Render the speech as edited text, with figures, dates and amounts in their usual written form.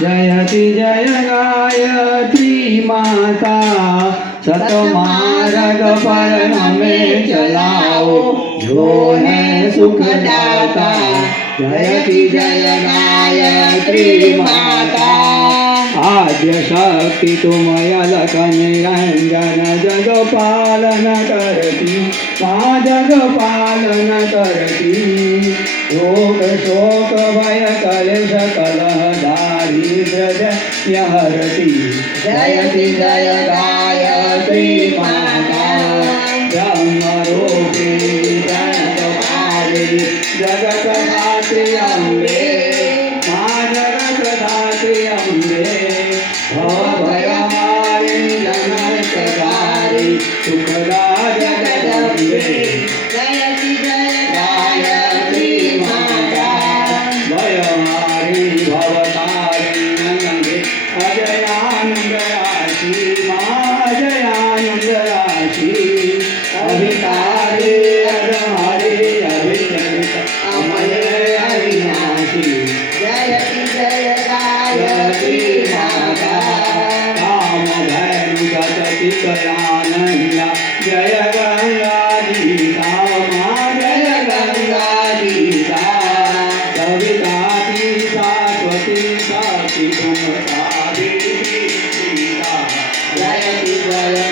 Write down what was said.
जयति जय गायत्री माता सतमार्ग पर हमें चलाओ जो है सुखदाता जयति जय गायत्री माता आद्य शक्ति तुम अलख निरंजन जग पालन करती माँ जग पालन करती रोग शोक भय कलेश कलह दारिद्र्य हरती जयति जय गायत्री माता ब्रह्मरूपी प्रणतपालिनी जगत धात्री अम्बे माँ जगत धात्री अम्बे भवभयहारिणी जनकधारी सुखदा जगदम्बे जयति जय गायत्री माता भयहारिणी भवतारिणी नंदे अजयानंद राशि माँ अजयानंद राशि अभितारे अजहारे अभिचरित अमय अविनाशी जयति जय गायत्री माता काम भैरु जगति कयानंदा जय गंगा गीता माँ जय गंगा गीता सविता की शाश्वती शक्ति तुम सारी सीता जयति जय